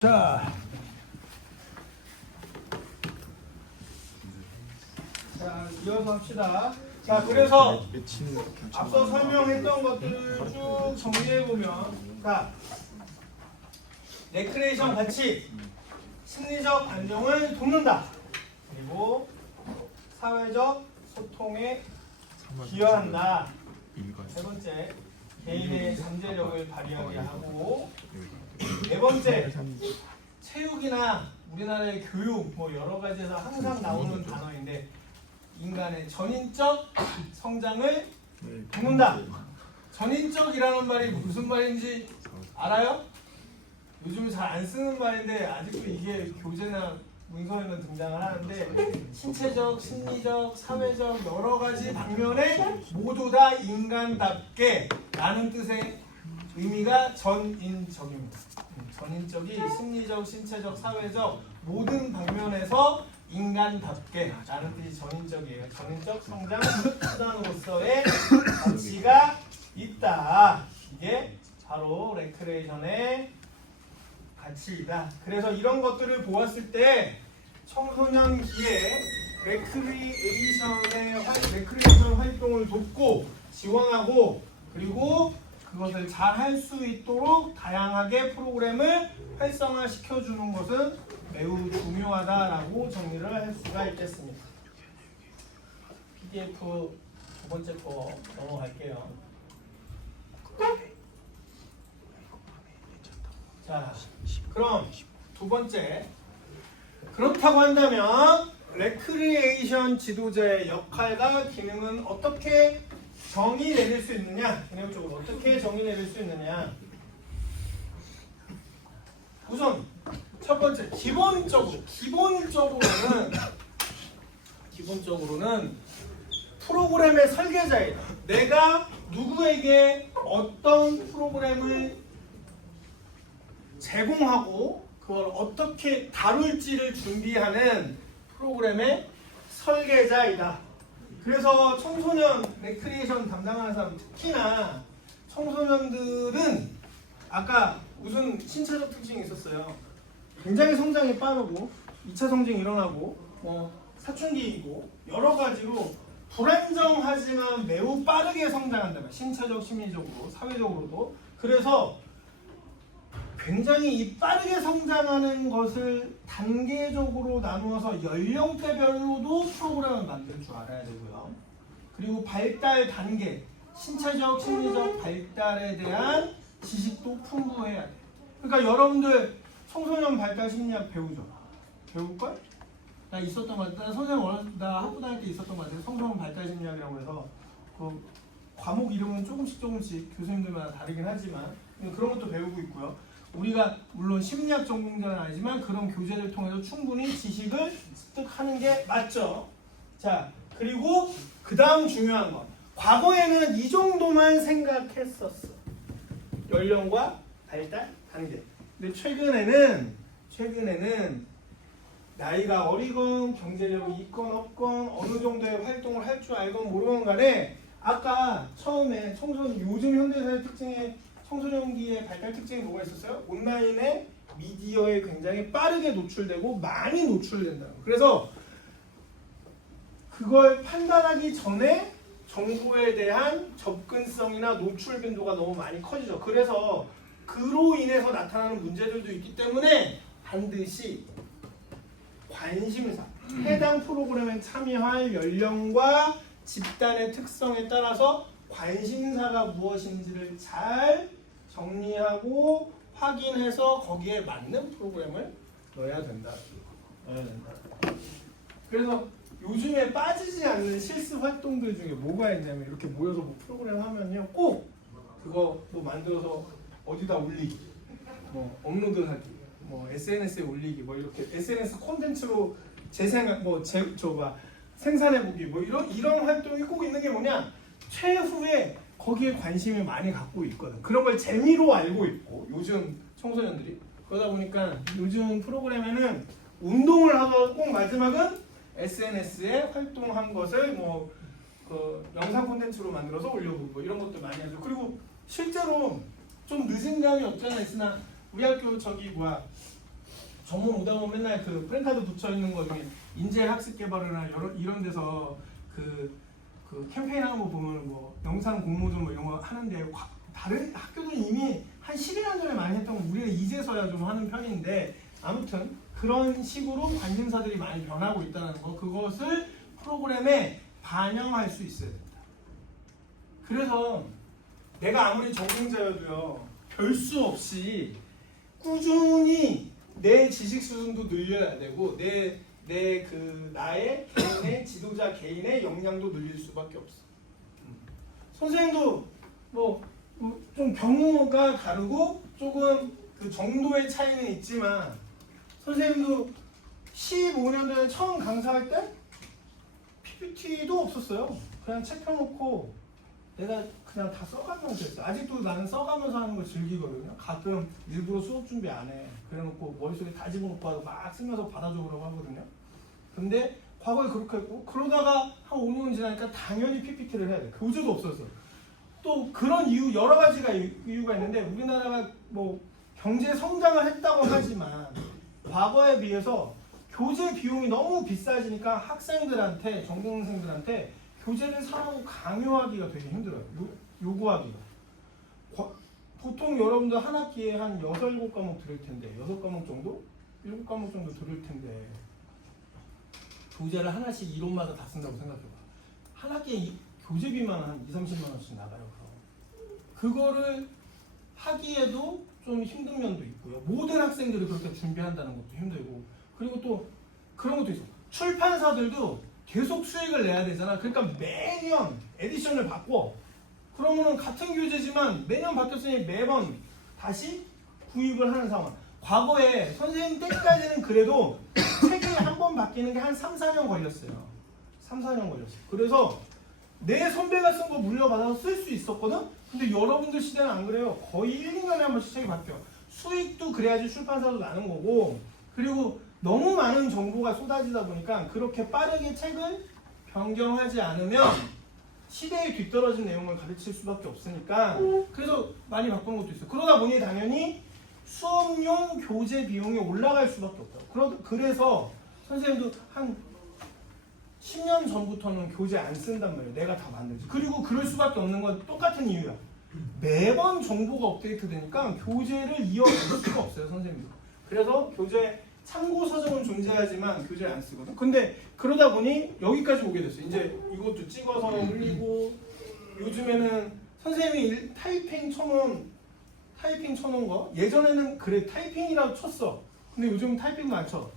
자, 이어서 합시다. 자, 그래서 앞서 설명했던 것들을 쭉 정리해보면, 자, 레크레이션 가치, 심리적 안정을 돕는다. 그리고 사회적 소통에 기여한다. 세 번째, 개인의 잠재력을 발휘하게 하고, 네 번째, 체육이나 우리나라의 교육 뭐 여러 가지에서 항상 나오는 단어인데 인간의 전인적 성장을 돕는다. 전인적이라는 말이 무슨 말인지 알아요? 요즘 잘 안 쓰는 말인데 아직도 이게 교재나 문서에는 등장을 하는데 신체적, 심리적, 사회적 여러 가지 방면에 모두 다 인간답게 라는 뜻의 의미가 전인적입니다. 전인적이 심리적, 신체적, 사회적 모든 방면에서 인간답게 라는 뜻이 전인적이에요. 전인적 성장 수단으로서의 가치가 있다. 이게 바로 레크레이션의 가치이다. 그래서 이런 것들을 보았을 때 청소년기에 레크레이션 활동을 돕고 지원하고 그리고 그것을 잘 할 수 있도록 다양하게 프로그램을 활성화시켜 주는 것은 매우 중요하다라고 정리를 할 수가 있겠습니다. PDF 두 번째 거 넘어갈게요. 자, 그럼 두 번째. 그렇다고 한다면 레크리에이션 지도자의 역할과 기능은 어떻게 정의 내릴 수 있느냐? 개념적으로 어떻게 정의 내릴 수 있느냐? 우선 첫 번째 기본적으로는 프로그램의 설계자이다. 내가 누구에게 어떤 프로그램을 제공하고 그걸 어떻게 다룰지를 준비하는 프로그램의 설계자이다. 그래서 청소년 레크리에이션 담당하는 사람 특히나 청소년들은 아까 무슨 신체적 특징이 있었어요. 굉장히 성장이 빠르고 2차 성징이 일어나고 사춘기이고 여러 가지로 불안정하지만 매우 빠르게 성장한다. 신체적, 심리적으로, 사회적으로도. 그래서 굉장히 이 빠르게 성장하는 것을 단계적으로 나누어서 연령대별로도 프로그램을 만들 줄 알아야 되고요. 그리고 발달 단계, 신체적, 심리적 발달에 대한 지식도 풍부해야 돼요. 그러니까 여러분들 청소년 발달 심리학 배우죠? 배울걸? 나 있었던 것 같아. 나 학부 다닐 때 있었던 것 같아요. 청소년 발달 심리학이라고 해서 그 과목 이름은 조금씩 교수님들마다 다르긴 하지만 그런 것도 배우고 있고요. 우리가 물론 심리학 전공자는 아니지만 그런 교재를 통해서 충분히 지식을 습득하는 게 맞죠. 자, 그리고 그 다음 중요한 건 과거에는 이 정도만 생각했었어. 연령과 발달 단계. 근데 최근에는 나이가 어리건 경제력이 있건 없건 어느 정도의 활동을 할 줄 알건 모르건 간에 아까 처음에 요즘 현대사의 특징에 청소년기의 발달 특징이 뭐가 있었어요? 온라인에 미디어에 굉장히 빠르게 노출되고 많이 노출된다. 그래서 그걸 판단하기 전에 정보에 대한 접근성이나 노출 빈도가 너무 많이 커지죠. 그래서 그로 인해서 나타나는 문제들도 있기 때문에 반드시 관심사, 해당 프로그램에 참여할 연령과 집단의 특성에 따라서 관심사가 무엇인지를 잘 정리하고 확인해서 거기에 맞는 프로그램을 넣어야 된다. 그래서 요즘에 빠지지 않는 실습 활동들 중에 뭐가 있냐면 이렇게 모여서 뭐 프로그램 하면요 꼭 그거 뭐 만들어서 어디다 올리기, 뭐 업로드하기, 뭐 SNS에 올리기, 뭐 이렇게 SNS 콘텐츠로 생산해보기, 뭐 이런 활동이 꼭 있는 게 뭐냐? 최후에 거기에 관심을 많이 갖고 있거든. 그런 걸 재미로 알고 있고 요즘 청소년들이 그러다 보니까 요즘 프로그램에는 운동을 하고 꼭 마지막은 SNS에 활동한 것을 그 영상 콘텐츠로 만들어서 올려보고 이런 것도 많이 하죠. 그리고 실제로 좀 늦은 감이 없지 않아 있으나 우리 학교 전문 오다 보면 맨날 그 프랭카드 붙여 있는 거 중에 인재 학습 개발이나 이런 데서 그 캠페인 하는 거 보면 뭐 영상 공모전 뭐 이런 거 하는데 다른 학교들은 이미 한 12년 전에 많이 했던 거 우리가 이제서야 좀 하는 편인데 아무튼 그런 식으로 관심사들이 많이 변하고 있다는 거 그것을 프로그램에 반영할 수 있어야 된다. 그래서 내가 아무리 전공자여도요 별 수 없이 꾸준히 내 지식 수준도 늘려야 되고 나의 개인의 지도자 개인의 역량도 늘릴 수밖에 없어. 선생님도 뭐 좀 경우가 다르고 조금 그 정도의 차이는 있지만 선생님도 15년 전에 처음 강사할 때 PPT도 없었어요. 그냥 책 펴놓고 내가 그냥 다 써가면서 했어. 아직도 나는 써가면서 하는 걸 즐기거든요. 가끔 일부러 수업 준비 안 해. 그래놓고 머릿속에 다 집어넣고 막 쓰면서 받아줘 그러고 하거든요. 근데 과거에 그렇게 했고 그러다가 한 5년 지나니까 당연히 PPT를 해야 돼. 교재도 없었어. 또 그런 이유 여러 가지가 이유가 있는데 우리나라가 뭐 경제 성장을 했다고 하지만 과거에 비해서 교재 비용이 너무 비싸지니까 학생들한테 전공생들한테 교재를 사라고 강요하기가 되게 힘들어요. 요구하기가. 보통 여러분들 한 학기에 한 6, 7과목 들을 텐데 6과목 정도? 7과목 정도 들을 텐데 교재를 하나씩 이론마다 다 쓴다고 생각해봐. 한 학기에 교재비만 한 2, 30만 원씩 나가요. 그거를 하기에도 좀 힘든 면도 있고요. 모든 학생들이 그렇게 준비한다는 것도 힘들고 그리고 또 그런 것도 있어. 출판사들도 계속 수익을 내야 되잖아. 그러니까 매년 에디션을 바꿔. 그러면은 같은 교재지만 매년 바뀌었으니 매번 다시 구입을 하는 상황. 과거에 선생님 때까지는 그래도 책이 한 번 바뀌는 게 한 3, 4년 걸렸어요. 3, 4년 걸렸어요. 그래서 내 선배가 쓴 거 물려받아서 쓸 수 있었거든? 근데 여러분들 시대는 안 그래요. 거의 1, 2년에 한 번씩 책이 바뀌어. 수익도 그래야지 출판사도 나는 거고 그리고 너무 많은 정보가 쏟아지다 보니까 그렇게 빠르게 책을 변경하지 않으면 시대에 뒤떨어진 내용을 가르칠 수밖에 없으니까 그래서 많이 바꾸는 것도 있어요. 그러다 보니 당연히 수업용 교재 비용이 올라갈 수밖에 없다고. 그래서 선생님도 한 10년 전부터는 교재 안 쓴단 말이에요. 내가 다 만들지. 그리고 그럴 수밖에 없는 건 똑같은 이유야. 매번 정보가 업데이트 되니까 교재를 이어갈 수가 없어요, 선생님도. 그래서 교재 참고 서적은 존재하지만 교재를 안 쓰거든. 근데 그러다 보니 여기까지 오게 됐어요. 이제 이것도 찍어서 올리고 요즘에는 선생님이 타이핑 쳐놓은 거 예전에는 그래 타이핑이라도 쳤어. 근데 요즘은 타이핑도 안 쳐.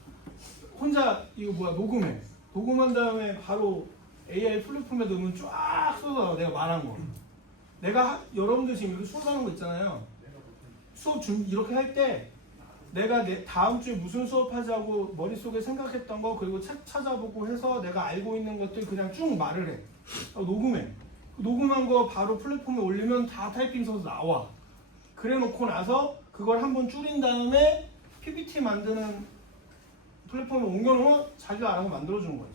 혼자 이거 녹음해. 녹음한 다음에 바로 AI 플랫폼에 넣으면 쫙 쏟아져. 내가 말한 거. 내가 여러분들 지금 이거 수업하는 거 있잖아요. 수업 이렇게 할 때 내가 다음 주에 무슨 수업하자고 머릿속에 생각했던 거 그리고 책 찾아보고 해서 내가 알고 있는 것들 그냥 쭉 말을 해. 녹음해. 녹음한 거 바로 플랫폼에 올리면 다 타이핑 써서 나와. 그래 놓고 나서 그걸 한번 줄인 다음에 PPT 만드는 플랫폼에 옮겨놓으면 자기가 알아서 만들어주는 거지.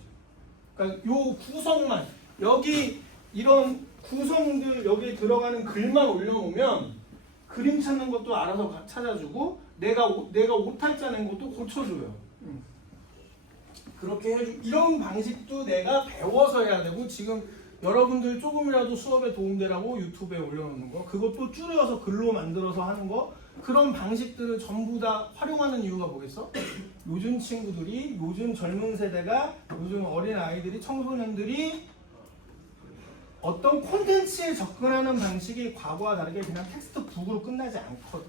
그러니까 요 구성만 여기 이런 구성들 여기에 들어가는 글만 올려놓으면 그림 찾는 것도 알아서 찾아주고 내가 오탈자 낸 것도 고쳐줘요. 그렇게 해주 이런 방식도 내가 배워서 해야 되고 지금 여러분들 조금이라도 수업에 도움되라고 유튜브에 올려놓는 거 그것도 줄여서 글로 만들어서 하는 거 그런 방식들을 전부 다 활용하는 이유가 뭐겠어? 요즘 친구들이 요즘 젊은 세대가 요즘 어린 아이들이 청소년들이 어떤 콘텐츠에 접근하는 방식이 과거와 다르게 그냥 텍스트북으로 끝나지 않거든.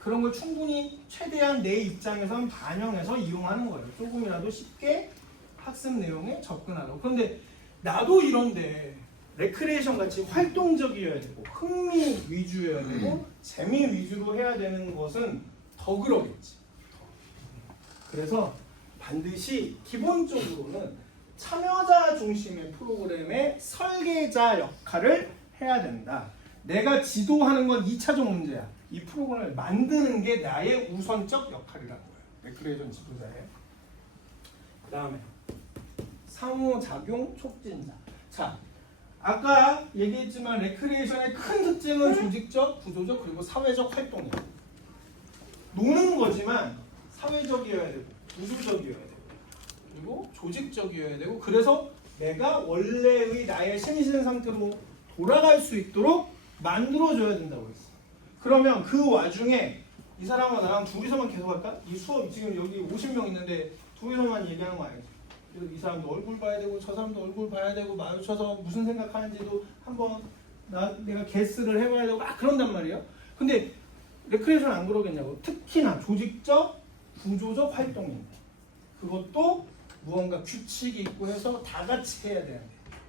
그런 걸 충분히 최대한 내 입장에선 반영해서 이용하는 거예요. 조금이라도 쉽게 학습 내용에 접근하라고. 그런데 나도 이런데 레크레이션 같이 활동적이어야 되고 흥미 위주여야 되고 재미 위주로 해야 되는 것은 더 그러겠지. 그래서 반드시 기본적으로는 참여자 중심의 프로그램의 설계자 역할을 해야 된다. 내가 지도하는 건 2차적 문제야. 이 프로그램을 만드는 게 나의 우선적 역할이라는 거예요. 레크레이션 지도자의. 그 다음에 상호작용 촉진자. 자, 아까 얘기했지만 레크레이션의 큰 특징은 조직적, 구조적, 그리고 사회적 활동이에요. 노는 거지만 사회적이어야 되고 구조적이어야 되고 그리고 조직적이어야 되고 그래서 내가 원래의 나의 심신 상태로 돌아갈 수 있도록 만들어줘야 된다고 했어. 그러면 그 와중에 이 사람과 나랑 둘이서만 계속 할까? 이 수업 지금 여기 50명 있는데 둘이서만 얘기하는 거 아니지? 이 사람도 얼굴 봐야 되고 저 사람도 얼굴 봐야 되고 마주쳐서 무슨 생각하는지도 한번 내가 게스를 해봐야 되고 막 그런단 말이에요. 근데 레크레이션 안 그러겠냐고. 특히나 조직적, 구조적 활동입니다. 그것도 무언가 규칙이 있고 해서 다 같이 해야 돼요.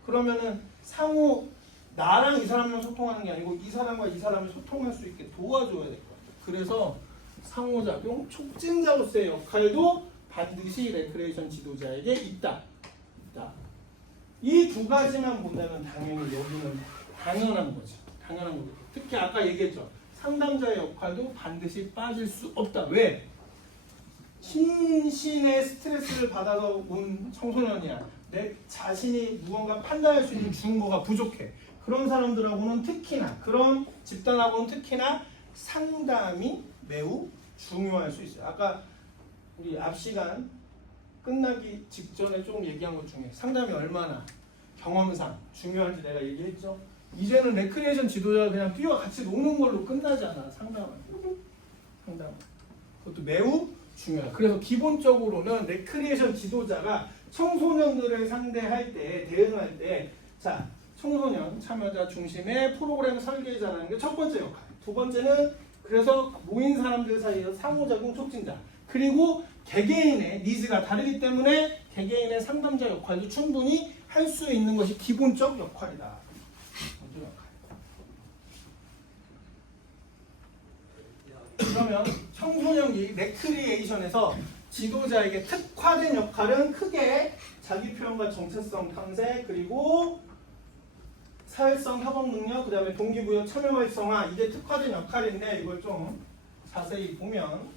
그러면은 상호 나랑 이 사람만 소통하는 게 아니고 이 사람과 이 사람이 소통할 수 있게 도와줘야 될 거예요. 그래서 상호작용 촉진자로서의 역할도 반드시 레크레이션 지도자에게 있다. 이 두 가지만 본다면 당연히 여기는 당연한 거죠. 당연한 거죠. 특히 아까 얘기했죠. 상담자의 역할도 반드시 빠질 수 없다. 왜? 심신의 스트레스를 받아서 온 청소년이야. 내 자신이 무언가 판단할 수 있는 증거가 부족해. 그런 사람들하고는 특히나 그런 집단하고는 특히나 상담이 매우 중요할 수 있어요. 아까 우리 앞 시간 끝나기 직전에 조금 얘기한 것 중에 상담이 얼마나 경험상 중요한지 내가 얘기했죠. 이제는 레크리에이션 지도자가 그냥 뛰어 같이 노는 걸로 끝나지 않아. 상담은. 그것도 매우 중요해요. 그래서 기본적으로는 레크리에이션 지도자가 청소년들을 상대할 때, 대응할 때, 자, 청소년 참여자 중심의 프로그램 설계자라는 게 첫 번째 역할. 두 번째는 그래서 모인 사람들 사이에서 상호작용 촉진자. 그리고 개개인의 니즈가 다르기 때문에 개개인의 상담자 역할도 충분히 할 수 있는 것이 기본적 역할이다. 그러면 청소년기 레크리에이션에서 지도자에게 특화된 역할은 크게 자기 표현과 정체성 탐색 그리고 사회성 협업 능력 그 다음에 동기부여 참여 활성화 이게 특화된 역할인데 이걸 좀 자세히 보면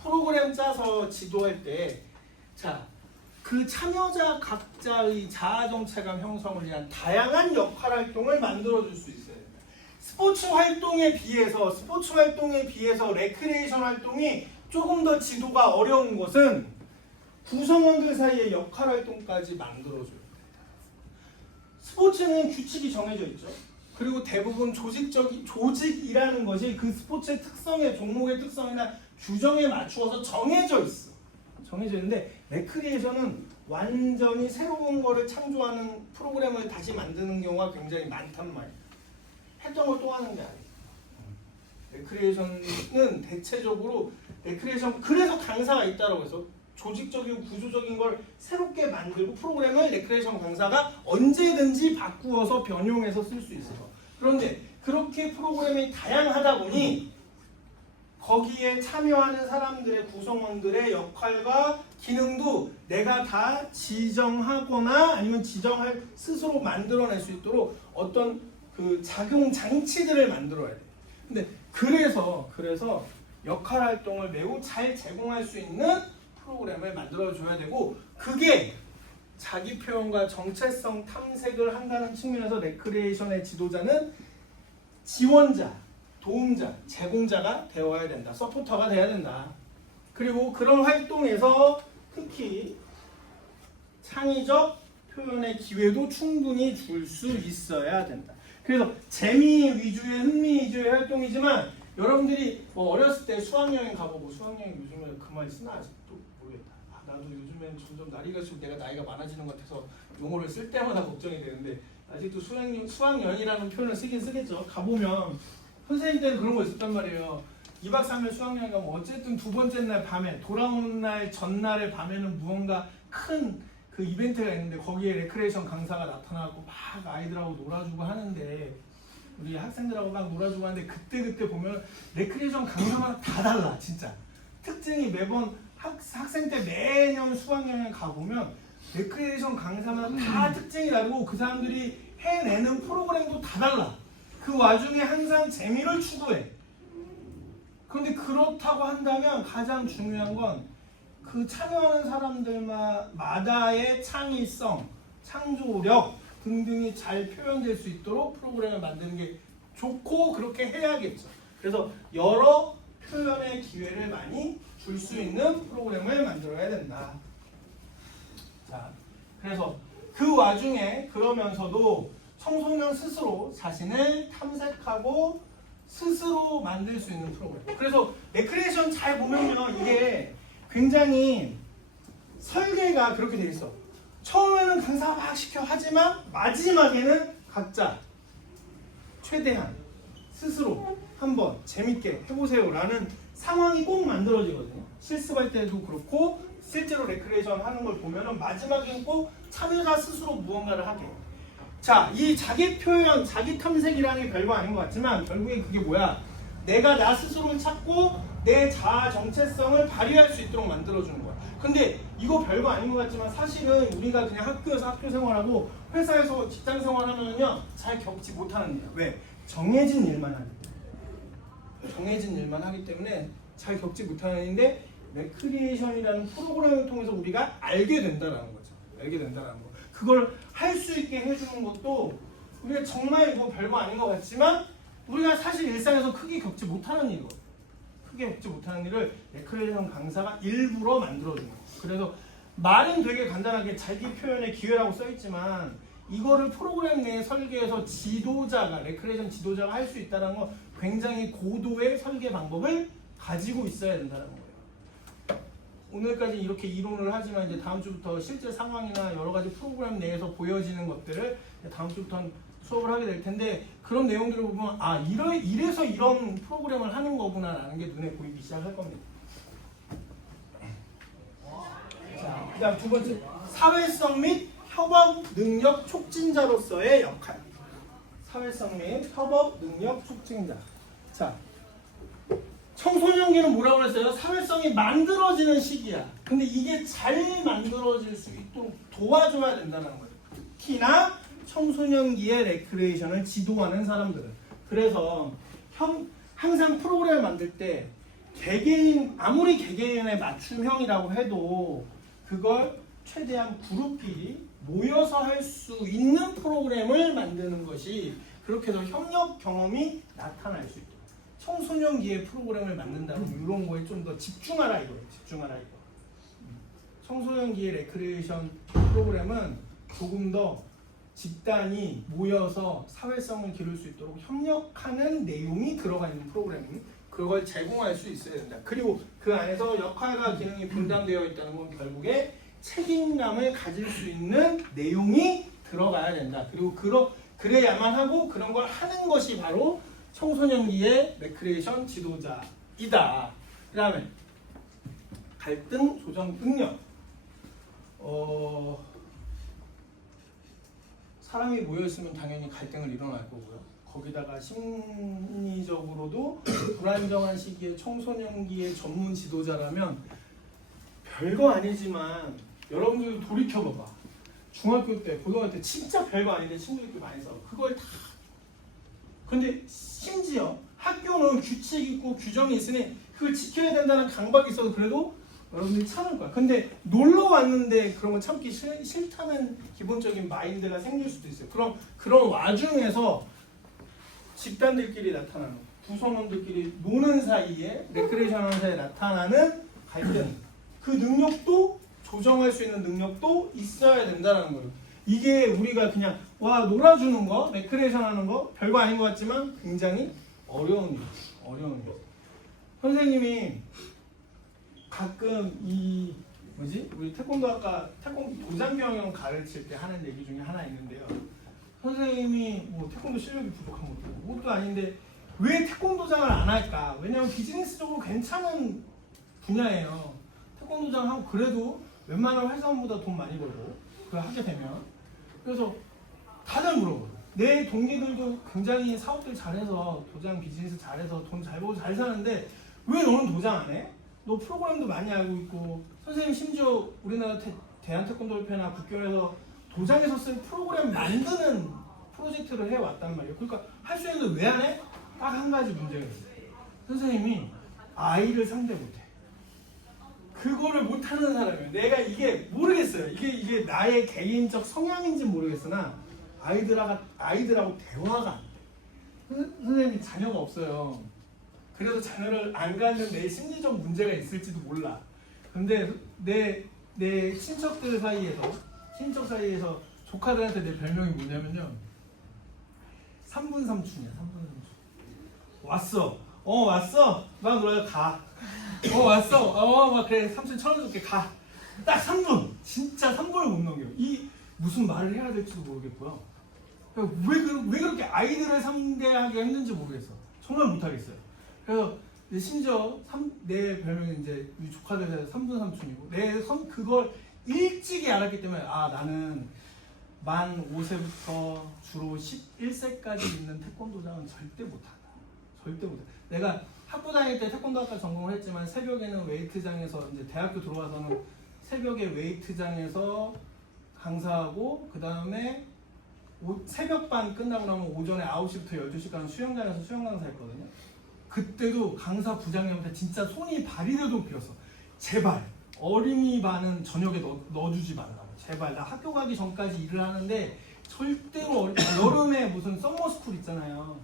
프로그램 짜서 지도할 때 자, 그 참여자 각자의 자아정체감 형성을 위한 다양한 역할 활동을 만들어줄 수 있어요. 스포츠 활동에 비해서 레크레이션 활동이 조금 더 지도가 어려운 것은 구성원들 사이의 역할 활동까지 만들어줘야 돼요. 스포츠는 규칙이 정해져 있죠. 그리고 대부분 조직이라는 것이 그 스포츠의 특성에 종목의 특성이나 규정에 맞추어서 정해져 있어. 정해져 있는데 레크리에이션은 완전히 새로운 거를 창조하는 프로그램을 다시 만드는 경우가 굉장히 많단 말이야. 했던 걸 또 하는 게 아니야. 레크리에이션은 대체적으로 그래서 강사가 있다고 해서 조직적이고 구조적인 걸 새롭게 만들고 프로그램을 레크리에이션 강사가 언제든지 바꾸어서 변형해서 쓸 수 있어요. 그런데 그렇게 프로그램이 다양하다 보니 거기에 참여하는 사람들의 구성원들의 역할과 기능도 내가 다 지정하거나 아니면 지정할 스스로 만들어낼 수 있도록 어떤 그 작용 장치들을 만들어야 돼. 근데 그래서 역할 활동을 매우 잘 제공할 수 있는 프로그램을 만들어줘야 되고 그게 자기 표현과 정체성 탐색을 한다는 측면에서 레크리에이션의 지도자는 지원자, 도움자, 제공자가 되어야 된다. 서포터가 돼야 된다. 그리고 그런 활동에서 특히 창의적 표현의 기회도 충분히 줄 수 있어야 된다. 그래서 재미 위주의 흥미 위주의 활동이지만 여러분들이 뭐 어렸을 때 수학여행 가보고 수학여행 요즘에 그 말 쓰나 아직도 모르겠다. 나도 요즘엔 점점 나이가 갈수록 내가 나이가 많아지는 것 같아서 용어를 쓸 때마다 걱정이 되는데 아직도 수학여행이라는 표현을 쓰긴 쓰겠죠. 가보면 선생님 때는 그런 거 있었단 말이에요. 2박 3일 수학여행 가면 어쨌든 두 번째 날 밤에 돌아오는 날 전날의 밤에는 무언가 큰 그 이벤트가 있는데 거기에 레크레이션 강사가 나타나고 막 아이들하고 놀아주고 하는데 우리 학생들하고 막 놀아주고 하는데 그때 보면 레크레이션 강사마다 다 달라 진짜. 특징이 매번 학생 때 매년 수학여행 가보면 레크레이션 강사마다 다 특징이 다르고 그 사람들이 해내는 프로그램도 다 달라. 그 와중에 항상 재미를 추구해. 그런데 그렇다고 한다면 가장 중요한 건 그 참여하는 사람들마다의 창의성, 창조력 등등이 잘 표현될 수 있도록 프로그램을 만드는 게 좋고 그렇게 해야겠죠. 그래서 여러 표현의 기회를 많이 줄 수 있는 프로그램을 만들어야 된다. 자, 그래서 그 와중에 그러면서도 청소년 스스로 자신을 탐색하고 스스로 만들 수 있는 프로그램. 그래서 레크리에이션 잘 보면요, 이게 굉장히 설계가 그렇게 돼 있어. 처음에는 강사 막 시켜 하지만 마지막에는 각자 최대한 스스로 한번 재밌게 해보세요라는 상황이 꼭 만들어지거든요. 실습할 때도 그렇고 실제로 레크리에이션 하는 걸 보면은 마지막엔 꼭 참여자 스스로 무언가를 하게. 자, 이 자기 표현, 자기 탐색이라는 게 별거 아닌 것 같지만 결국에 그게 뭐야? 내가 나 스스로를 찾고 내 자아 정체성을 발휘할 수 있도록 만들어주는 거야. 근데 이거 별거 아닌 것 같지만 사실은 우리가 그냥 학교에서 학교 생활하고 회사에서 직장 생활하면요 잘 겪지 못하는 일이야. 왜? 정해진 일만 하기 때문에. 정해진 일만 하기 때문에 잘 겪지 못하는 일인데 레크리에이션이라는 프로그램을 통해서 우리가 알게 된다는 거죠. 알게 된다는 거. 그걸 할 수 있게 해주는 것도 우리가 정말 이거 별거 아닌 것 같지만 우리가 사실 일상에서 크게 겪지 못하는 일이거든요. 크게 겪지 못하는 일을 레크리에이션 강사가 일부러 만들어주는 거예요. 그래서 말은 되게 간단하게 자기 표현의 기회라고 써있지만 이거를 프로그램 내에 설계해서 지도자가, 레크리에이션 지도자가 할 수 있다는 건 굉장히 고도의 설계 방법을 가지고 있어야 된다는 거예요. 오늘까지 이렇게 이론을 하지만 이제 다음 주부터 실제 상황이나 여러 가지 프로그램 내에서 보여지는 것들을 다음 주부터 수업을 하게 될 텐데 그런 내용들을 보면 아 이래서 이런 프로그램을 하는 거구나라는 게 눈에 보이기 시작할 겁니다. 자, 그다음 두 번째 사회성 및 협업 능력 촉진자로서의 역할. 사회성 및 협업 능력 촉진자. 자, 청소년기는 뭐라고 그랬어요? 사회성이 만들어지는 시기야. 근데 이게 잘 만들어질 수 있도록 도와줘야 된다는 거예요. 특히나 청소년기의 레크리에이션을 지도하는 사람들은. 그래서 항상 프로그램을 만들 때 개개인, 아무리 개개인의 맞춤형이라고 해도 그걸 최대한 그룹끼리 모여서 할 수 있는 프로그램을 만드는 것이 그렇게 해서 협력 경험이 나타날 수 있도록. 청소년기의 프로그램을 만든다면 이런 거에 좀 더 집중하라 이거예요. 집중하라 이거. 청소년기의 레크리에이션 프로그램은 조금 더 집단이 모여서 사회성을 기를 수 있도록 협력하는 내용이 들어가 있는 프로그램이 그걸 제공할 수 있어야 된다. 그리고 그 안에서 역할과 기능이 분담되어 있다는 건 결국에 책임감을 가질 수 있는 내용이 들어가야 된다. 그리고 그래야만 하고 그런 걸 하는 것이 바로 청소년기의 레크리에이션 지도자이다. 그 다음에 갈등 조정 능력. 사람이 모여있으면 당연히 갈등을 일어날 거고요. 거기다가 심리적으로도 불안정한 시기에 청소년기의 전문 지도자라면 별거 아니지만 여러분들도 돌이켜봐봐. 중학교 때, 고등학교 때 진짜 별거 아닌데 친구들끼리 많이 싸워. 그걸 다 근데 심지어 학교는 규칙 있고 규정이 있으니 그걸 지켜야 된다는 강박이 있어도 그래도 여러분들이 참을 거야. 근데 놀러 왔는데 그런 거 참기 싫다는 기본적인 마인드가 생길 수도 있어요. 그런 와중에서 집단들끼리 나타나는 구성원들끼리 노는 사이에 레크리에이션 하는 사이에 나타나는 갈등 그 능력도 조정할 수 있는 능력도 있어야 된다는 거예요. 이게 우리가 그냥 와 놀아주는 거, 레크리에이션 하는 거 별거 아닌 것 같지만 굉장히 어려운 일. 선생님이 가끔 우리 태권도 아까 태권도 도장 경영 가르칠 때 하는 얘기 중에 하나 있는데요. 선생님이 뭐 태권도 실력이 부족한 것도 아닌데 왜 태권도장을 안 할까? 왜냐면 비즈니스적으로 괜찮은 분야예요. 태권도장 하고 그래도 웬만한 회사원보다 돈 많이 벌고 그걸 하게 되면 그래서 다들 물어봐요. 내 동기들도 굉장히 사업들 잘해서 도장 비즈니스 잘해서 돈 잘 벌고 잘 사는데 왜 너는 도장 안 해? 너 프로그램도 많이 알고 있고 선생님 심지어 우리나라 대한태권도협회나 국교에서 도장에서 쓴 프로그램 만드는 프로젝트를 해왔단 말이에요. 그러니까 할 수 있는데 왜 안 해? 딱 한 가지 문제가 있어요. 선생님이 아이를 상대 못해. 그거를 못하는 사람이에요. 내가 이게 모르겠어요. 이게 나의 개인적 성향인지 모르겠으나 아이들하고 대화가 안 돼. 선생님이 자녀가 없어요. 그래도 자녀를 안 갖는 내 심리적 문제가 있을지도 몰라. 근데 내 친척들 사이에서 조카들한테 내 별명이 뭐냐면요. 3분 삼촌이야. 3분 삼촌. 왔어. 왔어. 막 놀아요. 가. 왔어. 막 그래. 삼촌 천원 줄게. 가. 딱 3분. 진짜 3분을 못 넘겨. 이 무슨 말을 해야 될지도 모르겠고요. 왜 그렇게 아이들을 상대하기 힘든지 모르겠어. 정말 못하겠어요. 그래서 심지어 내 별명이 이제 우리 조카들 3분 삼촌이고 그걸 일찍이 알았기 때문에 나는 만 5세부터 주로 11세까지 있는 태권도장은 절대 못한다. 절대 못해. 내가 학부 다닐 때 태권도학과 전공을 했지만 새벽에는 웨이트장에서 이제 대학교 들어와서는 새벽에 웨이트장에서 강사하고 그 다음에 새벽반 끝나고 나면 오전에 9시부터 12시까지 수영장에서 수영 강사했거든요. 그때도 강사 부장님한테 진짜 손이 발이라도 비었어. 제발 어린이반은 저녁에 넣어주지 말라고. 제발 나 학교 가기 전까지 일을 하는데 절대로 여름에 무슨 썸머스쿨 있잖아요.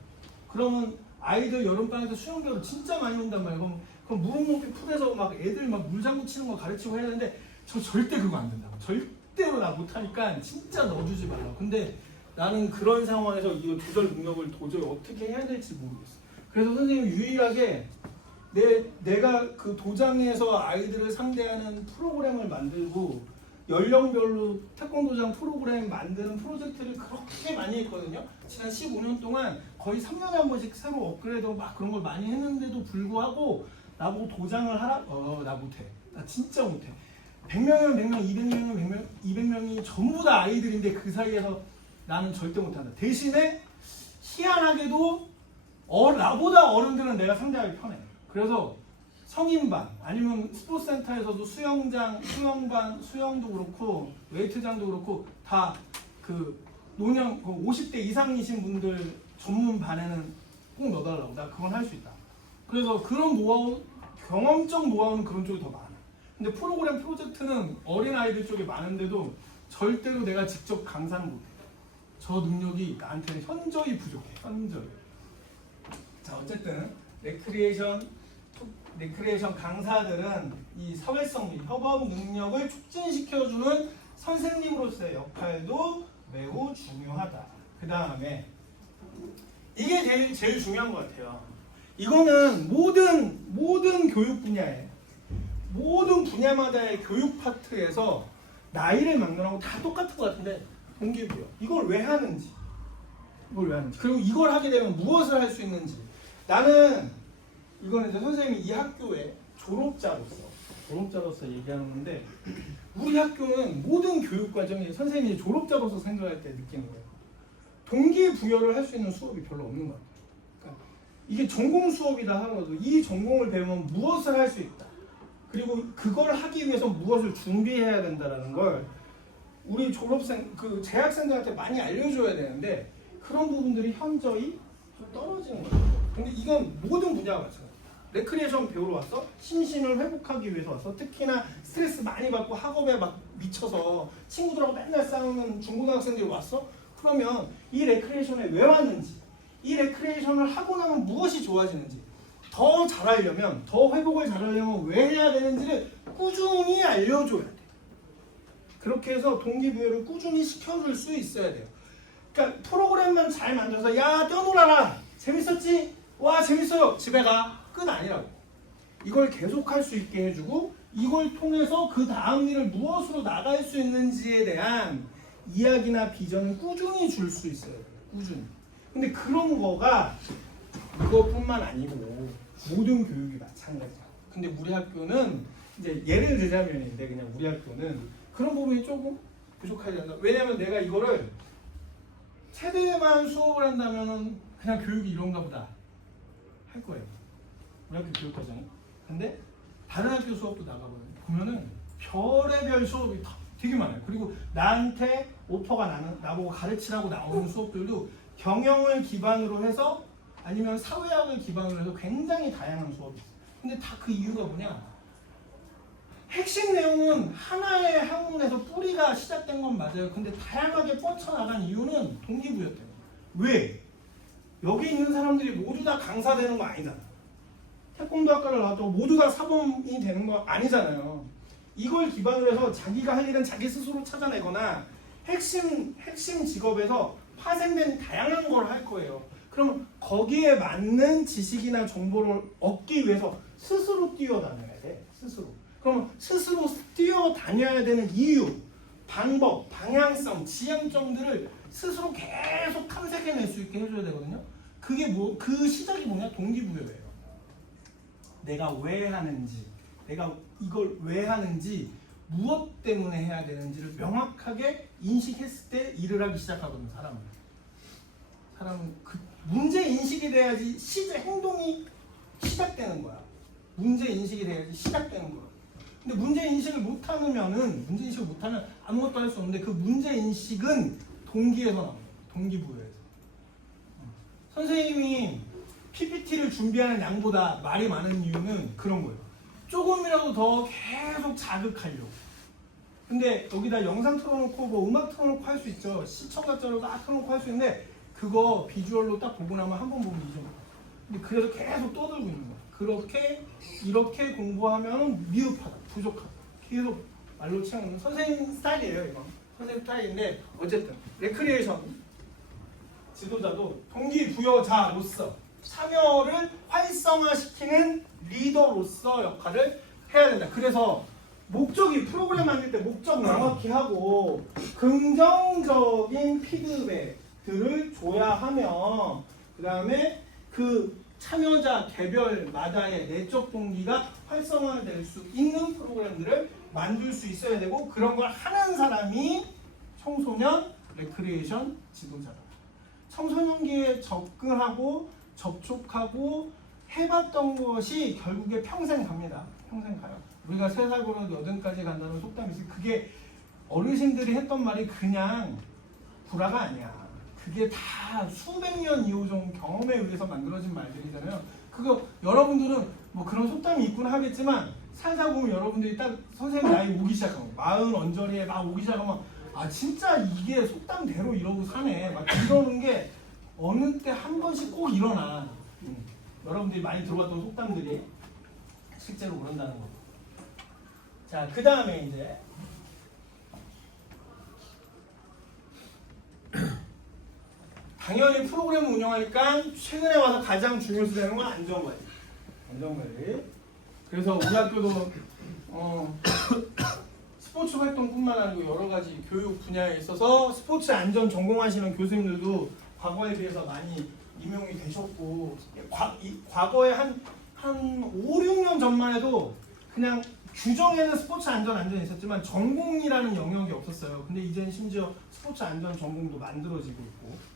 그러면 아이들 여름방에서 수영배우를 진짜 많이 온단 말이에요. 그럼 무릎 높이 풀에서 막 애들 막 물장구 치는 거 가르치고 해야 되는데 저 절대 그거 안 된다고. 절대로 나 못하니까 진짜 넣어주지 말라고. 근데 나는 그런 상황에서 이거 조절 능력을 도저히 어떻게 해야 될지 모르겠어. 그래서 선생님 유일하게 내가 그 도장에서 아이들을 상대하는 프로그램을 만들고 연령별로 태권도장 프로그램 만드는 프로젝트를 그렇게 많이 했거든요. 지난 15년 동안 거의 3년에 한 번씩 새로 업그레이드 막 그런 걸 많이 했는데도 불구하고 나보고 도장을 하라? 나 못해. 나 진짜 못해. 100명이면 100명, 200명이면 200명이 전부 다 아이들인데 그 사이에서 나는 절대 못한다. 대신에 희한하게도 나보다 어른들은 내가 상대하기 편해. 그래서 성인반 아니면 스포츠센터에서도 수영반, 수영도 그렇고 웨이트장도 그렇고 다 그 노년 50대 이상이신 분들 전문 반에는 꼭 넣어달라고. 나 그건 할 수 있다. 그래서 그런 노하우, 경험적 노하우는 그런 쪽이 더 많아. 근데 프로그램 프로젝트는 어린 아이들 쪽에 많은데도 절대로 내가 직접 강사는 못해. 저 능력이 나한테는 현저히 부족해. 현저히. 자, 어쨌든 레크리에이션 강사들은 이 사회성 및 협업 능력을 촉진시켜주는 선생님으로서의 역할도 매우 중요하다. 그 다음에 이게 제일 중요한 것 같아요. 이거는 모든 교육 분야에 모든 분야마다의 교육 파트에서 나이를 막론하고 다 똑같은 것 같은데 동기부여. 이걸 왜 하는지 그리고 이걸 하게 되면 무엇을 할 수 있는지. 나는 이거는 이제 선생님이 이 학교의 졸업자로서 얘기하는 건데 우리 학교는 모든 교육 과정이 선생님이 졸업자로서 생각할 때 느끼는 거예요. 동기부여를 할 수 있는 수업이 별로 없는 것 같아요. 그러니까 이게 전공 수업이다 하더라도 이 전공을 배우면 무엇을 할 수 있다. 그리고 그걸 하기 위해서 무엇을 준비해야 된다는 걸 우리 재학생들한테 많이 알려줘야 되는데 그런 부분들이 현저히 좀 떨어지는 거예요. 근데 이건 모든 분야가 마찬가지예요. 레크리에이션 배우러 왔어? 심신을 회복하기 위해서 왔어? 특히나 스트레스 많이 받고 학업에 막 미쳐서 친구들하고 맨날 싸우는 중고등학생들이 왔어? 그러면 이 레크리에이션에 왜 왔는지, 이 레크리에이션을 하고 나면 무엇이 좋아지는지, 더 잘하려면, 더 회복을 잘하려면 왜 해야 되는지를 꾸준히 알려줘야 돼. 그렇게 해서 동기부여를 꾸준히 시켜줄 수 있어야 돼요. 그러니까 프로그램만 잘 만들어서 야 뛰어놀아라 재밌었지? 와 재밌어요 집에 가 끝 아니라고. 이걸 계속할 수 있게 해주고 이걸 통해서 그 다음 일을 무엇으로 나갈 수 있는지에 대한 이야기나 비전을 꾸준히 줄 수 있어요. 꾸준히. 근데 그런 거가 그것뿐만 아니고 모든 교육이 마찬가지야. 근데 우리 학교는 이제 예를 들자면인데 그냥 우리 학교는 그런 부분이 조금 부족하지 않나. 왜냐면 내가 이거를 세대만 수업을 한다면은 그냥 교육이 이런가 보다 할 거예요. 우리 학교 교육과정이. 근데 다른 학교 수업도 나가거든요. 보면은 별의별 수업이 되게 많아요. 그리고 나한테 오퍼가 나보고 가르치라고 나오는 수업들도 경영을 기반으로 해서 아니면 사회학을 기반으로 해서 굉장히 다양한 수업이 있어요. 근데 다 그 이유가 뭐냐? 핵심 내용은 하나의 학문에서 뿌리가 시작된 건 맞아요. 근데 다양하게 뻗쳐나간 이유는 동기부여 때문에. 여기 있는 사람들이 모두 다 강사 되는 거 아니잖아. 태권도 학과를 나왔다고 모두 다 사범이 되는 거 아니잖아요. 이걸 기반으로 해서 자기가 할 일은 자기 스스로 찾아내거나 핵심 직업에서 파생된 다양한 걸 할 거예요. 그럼 거기에 맞는 지식이나 정보를 얻기 위해서 스스로 뛰어다녀야 돼. 스스로. 그럼 스스로 뛰어다녀야 되는 이유, 방법, 방향성, 지향점들을 스스로 계속 탐색해낼 수 있게 해줘야 되거든요. 그게 그 시작이 뭐냐? 동기부여예요. 내가 왜 하는지, 내가 이걸 왜 하는지, 무엇 때문에 해야 되는지를 명확하게 인식했을 때 일을 하기 시작하거든요. 사람은 그 문제 인식이 돼야지 행동이 시작되는 거야. 문제 인식이 돼야지 시작되는 거야. 근데 문제 인식을 못하면 아무것도 할 수 없는데 그 문제 인식은 동기에서 나옵니다. 동기부여에서. 선생님이 PPT를 준비하는 양보다 말이 많은 이유는 그런 거예요. 조금이라도 더 계속 자극하려고. 근데 여기다 영상 틀어놓고 뭐 음악 틀어놓고 할 수 있죠. 시청자 자료 딱 틀어놓고 할 수 있는데 그거 비주얼로 딱 보고 나면 한 번 보면 잊어버려. 근데 그래서 계속 떠들고 있는 거야. 이렇게 공부하면 미흡하다, 부족하다. 계속 말로 채우는 선생님 스타일이에요, 이건. 선생님 스타일인데 어쨌든 레크리에이션 지도자도 동기부여자로서 참여를 활성화시키는 리더로서 역할을 해야 된다. 그래서 목적이 프로그램 만들 때 목적 명확히 하고 긍정적인 피드백들을 줘야 하며 그 다음에 그 참여자 개별마다의 내적 동기가 활성화될 수 있는 프로그램들을 만들 수 있어야 되고 그런 걸 하는 사람이 청소년 레크리에이션 지도자다. 청소년기에 접근하고 접촉하고 해봤던 것이 결국에 평생 갑니다. 평생 가요. 우리가 3살부터 8까지 간다는 속담이 있어요. 그게 어르신들이 했던 말이 그냥 불화가 아니야. 그게 다 수백 년 이호종 경험에 의해서 만들어진 말들이잖아요. 그거 여러분들은 뭐 그런 속담이 있구나 하겠지만 살다 보면 여러분들이 딱 선생님 나이 오기 시작하고 40 언저리에 막 오기 시작하면 아 진짜 이게 속담대로 이러고 사네 막 이러는 게 어느 때 한 번씩 꼭 일어나. 여러분들이 많이 들어봤던 속담들이 실제로 그런다는 거. 자, 그 다음에 이제 당연히 프로그램을 운영하니까 최근에 와서 가장 중요시 되는 건 안전관리. 안전관리. 그래서 우리 학교도 스포츠 활동뿐만 아니고 여러 가지 교육 분야에 있어서 스포츠 안전 전공하시는 교수님들도 과거에 비해서 많이 임용이 되셨고 과거에 한 5, 6년 전만 해도 그냥 규정에는 스포츠 안전이 있었지만 전공이라는 영역이 없었어요. 근데 이제는 심지어 스포츠 안전 전공도 만들어지고 있고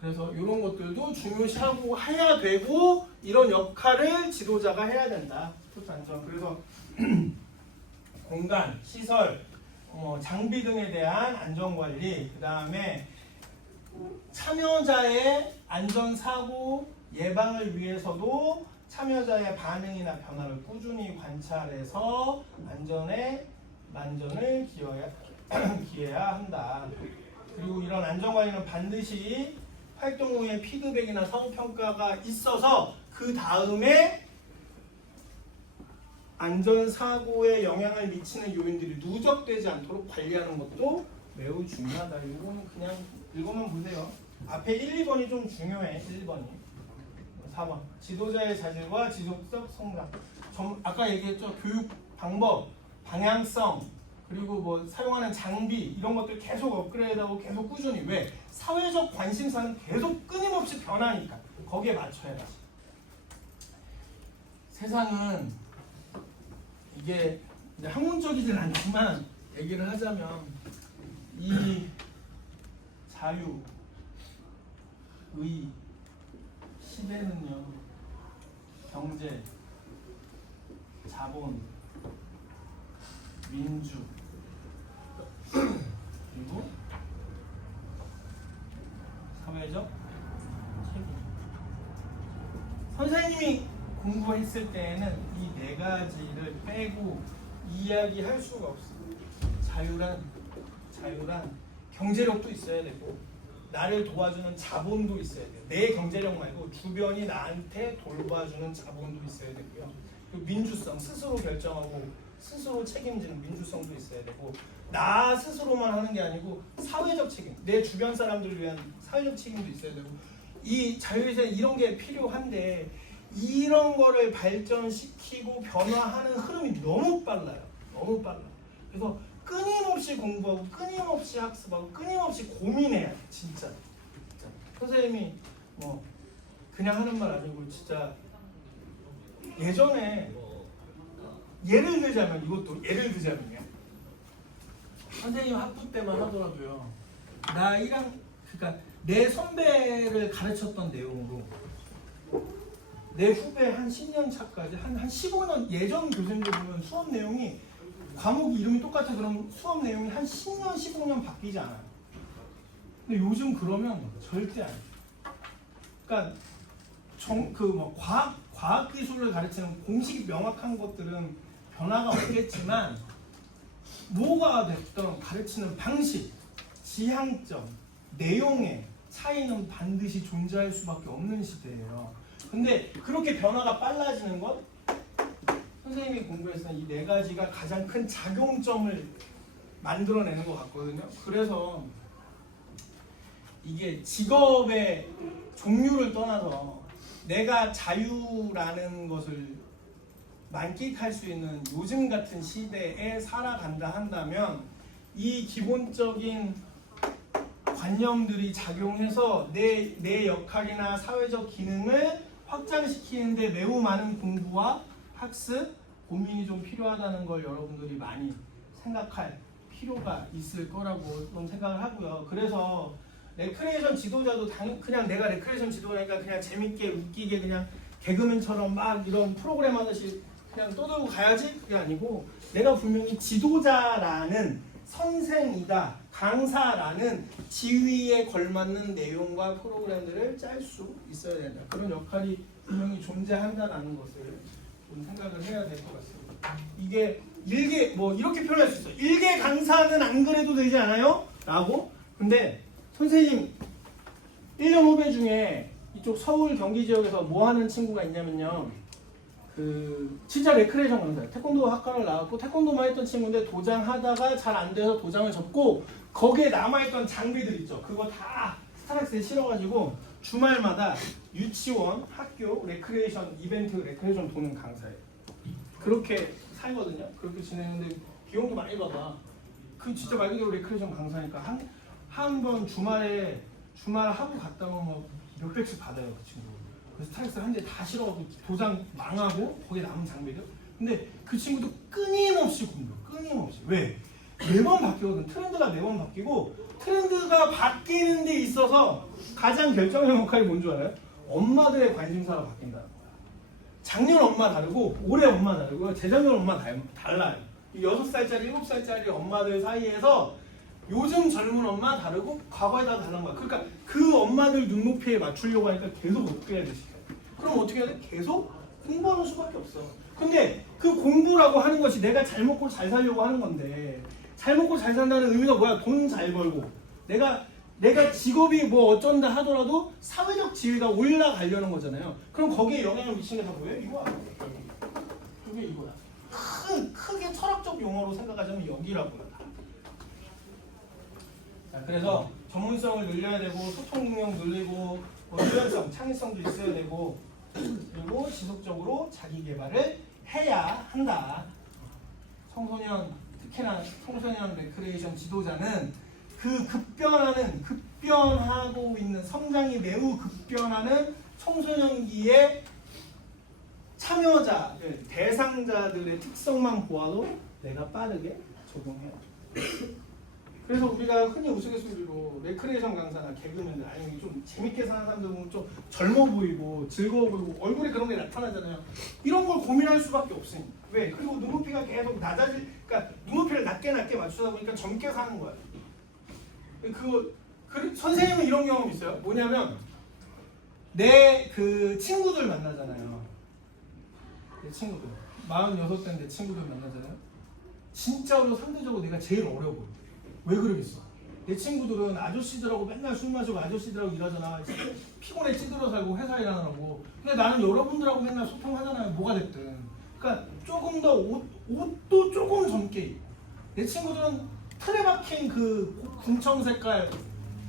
그래서 이런 것들도 중요시하고 해야 되고 이런 역할을 지도자가 해야 된다. 스포츠 안전. 그래서 공간, 시설, 장비 등에 대한 안전관리, 그 다음에 참여자의 안전사고 예방을 위해서도 참여자의 반응이나 변화를 꾸준히 관찰해서 안전에 만전을 기해야 한다. 그리고 이런 안전관리는 반드시 활동 후에 피드백이나 성평가가 있어서 그 다음에 안전사고에 영향을 미치는 요인들이 누적되지 않도록 관리하는 것도 매우 중요하다. 이거는 그냥 읽어만 보세요. 앞에 1, 2번이 좀 중요해. 1, 2번이. 4번. 지도자의 자질과 지속적 성장. 아까 얘기했죠. 교육 방법, 방향성, 그리고 뭐 사용하는 장비 이런 것들 계속 업그레이드하고 계속 꾸준히. 왜? 사회적 관심사는 계속 끊임없이 변하니까. 거기에 맞춰야 돼. 세상은 이게 학문적이진 않지만 얘기를 하자면 이 자유, 의, 시대는요 경제, 자본, 민주 그리고 사회적 책임. 선생님이 공부했을 때에는 이 4가지를 빼고 이야기할 수가 없어요. 자유란 경제력도 있어야 되고 나를 도와주는 자본도 있어야 돼요. 내 경제력 말고 주변이 나한테 돌봐주는 자본도 있어야 되고요. 그리고 민주성, 스스로 결정하고 스스로 책임지는 민주성도 있어야 되고, 나 스스로만 하는 게 아니고 사회적 책임, 내 주변 사람들을 위한 사회적 책임도 있어야 되고, 이 자유시장 이런 게 필요한데 이런 거를 발전시키고 변화하는 흐름이 너무 빨라요. 너무 빨라. 그래서 끊임없이 공부하고 끊임없이 학습하고 끊임없이 고민해야 돼. 진짜. 선생님이 뭐 그냥 하는 말 아니고 진짜 예전에 예를 들자면, 이것도 예를 들자면요, 선생님 학부 때만 하더라도요, 나 1학 그러니까 내 선배를 가르쳤던 내용으로 내 후배 한 10년 차까지 한 15년 예전 교수님들 보면 수업 내용이 과목 이름이 똑같아. 그럼 수업 내용이 한 10년 15년 바뀌지 않아요. 근데 요즘 그러면 절대 안 돼. 그러니까 뭐 과학 기술을 가르치는 공식이 명확한 것들은 변화가 없겠지만, 뭐가 됐든 가르치는 방식, 지향점, 내용의 차이는 반드시 존재할 수밖에 없는 시대예요. 근데 그렇게 변화가 빨라지는 것, 선생님이 공부해서 이 4가지가 가장 큰 작용점을 만들어내는 것 같거든요. 그래서 이게 직업의 종류를 떠나서 내가 자유라는 것을 만끽할 수 있는 요즘 같은 시대에 살아간다 한다면, 이 기본적인 관념들이 작용해서 내 역할이나 사회적 기능을 확장시키는데 매우 많은 공부와 학습, 고민이 좀 필요하다는 걸 여러분들이 많이 생각할 필요가 있을 거라고 좀 생각을 하고요. 그래서 레크레이션 지도자도 그냥 내가 레크레이션 지도자니까 그냥 재밌게 웃기게 그냥 개그맨처럼 막 이런 프로그램 하듯이 그냥 떠들고 가야지, 그게 아니고, 내가 분명히 지도자라는, 선생이다, 강사라는 지위에 걸맞는 내용과 프로그램들을 짤 수 있어야 된다. 그런 역할이 분명히 존재한다는 것을 좀 생각을 해야 될 것 같습니다. 이게 일개, 뭐 이렇게 표현할 수 있어요. 일개 강사는 안 그래도 되지 않아요? 라고. 근데 선생님 1년 후배 중에 이쪽 서울 경기 지역에서 뭐 하는 친구가 있냐면요, 진짜 레크레이션 강사예요. 태권도 학과를 나왔고 태권도만 했던 친구인데 도장하다가 잘 안 돼서 도장을 접고 거기에 남아있던 장비들 있죠, 그거 다 스타렉스에 실어가지고 주말마다 유치원, 학교, 레크레이션 이벤트, 레크레이션 도는 강사예요. 그렇게 살거든요. 그렇게 지내는데 비용도 많이 받아. 그 진짜 말 그대로 레크레이션 강사니까 한 번 주말 하고 갔다 오면 뭐 몇백씩 받아요, 그 친구. 그래서 스타렉스 한 대 다 실어가지고 도장 망하고 거기에 남은 장비들. 근데 그 친구도 끊임없이 공부, 끊임없이. 왜? 매번 바뀌거든. 트렌드가 매번 바뀌고, 트렌드가 바뀌는 데 있어서 가장 결정적인 역할이 뭔 줄 알아요? 엄마들의 관심사가 바뀐다는 거야. 작년 엄마 다르고 올해 엄마 다르고요, 재작년 엄마 달라요. 6살짜리, 7살짜리 엄마들 사이에서 요즘 젊은 엄마 다르고 과거에 다 다른 거야. 그러니까 그 엄마들 눈높이에 맞추려고 하니까 계속 업그레이드 시켜요. 그럼 어떻게 해야 돼? 계속 공부하는 수밖에 없어. 근데 그 공부라고 하는 것이 내가 잘 먹고 잘 살려고 하는 건데, 잘 먹고 잘 산다는 의미가 뭐야? 돈 잘 벌고 내가 직업이 뭐 어쩐다 하더라도 사회적 지위가 올라가려는 거잖아요. 그럼 거기에 영향을 미치는 게 다 뭐예요? 이거야. 그게 이거야. 크게 철학적 용어로 생각하자면 여기라고요. 자, 그래서 전문성을 늘려야 되고, 소통 능력 늘리고, 유연성, 창의성도 있어야 되고, 그리고 지속적으로 자기 개발을 해야 한다. 특히나 청소년 레크레이션 지도자는 그 급변하고 있는, 성장이 매우 급변하는 청소년기의 참여자들, 대상자들의 특성만 보아도 내가 빠르게 적용해야 돼. 그래서 우리가 흔히 우스갯소리로 레크레이션 강사나 개그맨들, 아니면 좀 재밌게 사는 사람들 보면 좀 젊어 보이고 즐거워 보이고 얼굴에 그런 게 나타나잖아요. 이런 걸 고민할 수밖에 없으니까. 왜? 그리고 눈높이가 계속 그러니까 눈높이를 낮게 맞추다 보니까 젊게 사는 거야. 선생님은 이런 경험 있어요. 뭐냐면 내 그 친구들 만나잖아요. 내 친구들 46대 내 친구들 만나잖아요. 진짜로 상대적으로 내가 제일 어려 보여. 왜 그러겠어? 내 친구들은 아저씨들하고 맨날 술 마시고 아저씨들하고 일하잖아. 피곤해 찌들어 살고 회사 일하느라고. 근데 나는 여러분들하고 맨날 소통하잖아요. 뭐가 됐든. 그러니까 조금 더 옷도 조금 젊게 입고. 내 친구들은 틀에 박힌 그 군청 색깔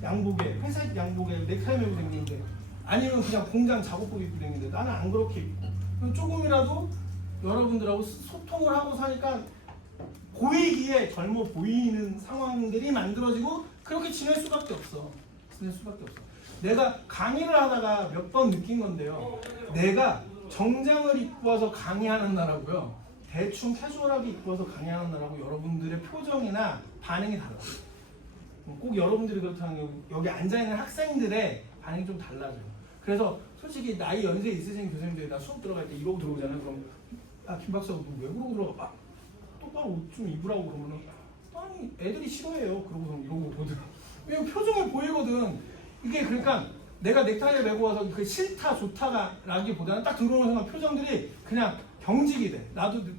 양복에 회색 양복에 넥타이 메고 다니는데 아니면 그냥 공장 작업복 입고 다니는데 나는 안 그렇게 입고 조금이라도 여러분들하고 소통을 하고 사니까 보이기에 젊어 보이는 상황들이 만들어지고 그렇게 지낼 수밖에 없어. 내가 강의를 하다가 몇 번 느낀 건데요. 내가 정장을 입고 와서 강의하는 나라고요. 대충 캐주얼하게 입고 와서 강의하는 나라고 여러분들의 표정이나 반응이 달라요. 꼭 여러분들이 그렇다는 게 여기 앉아있는 학생들의 반응이 좀 달라져요. 그래서 솔직히 나이 연세 있으신 교수님들이 나 수업 들어갈 때 이러고 들어오잖아요. 그럼 김 박사 왜 그러고 들어가? 똑바로 옷 좀 입으라고 그러면은 아니 애들이 싫어해요. 그러고서 이러고 보거든. 왜냐면 표정을 보이거든. 이게 그러니까 내가 넥타이를 메고 와서 그 싫다 좋다라기보다는 딱 들어오는 순간 표정들이 그냥 경직이 돼.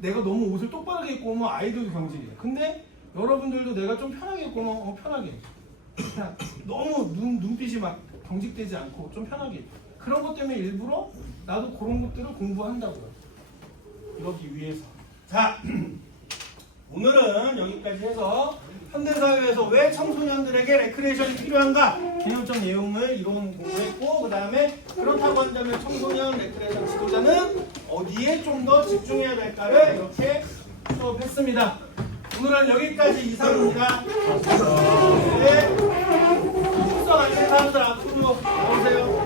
내가 너무 옷을 똑바르게 입고 오면 아이들도 경직이 돼. 근데 여러분들도 내가 좀 편하게 입고 오면 편하게. 그냥 너무 눈빛이 막 경직되지 않고 좀 편하게. 그런 것 때문에 일부러 나도 그런 것들을 공부한다고요. 이러기 위해서. 자, 오늘은 여기까지 해서 현대사회에서 왜 청소년들에게 레크레이션이 필요한가 개념적 내용을 이론 공부했고 그 다음에 그렇다고 한다면 청소년 레크레이션 지도자는 어디에 좀 더 집중해야 될까를 이렇게 수업했습니다. 오늘은 여기까지 이상입니다. 네. 숙소 안 된 사람들 앞으로 나오세요.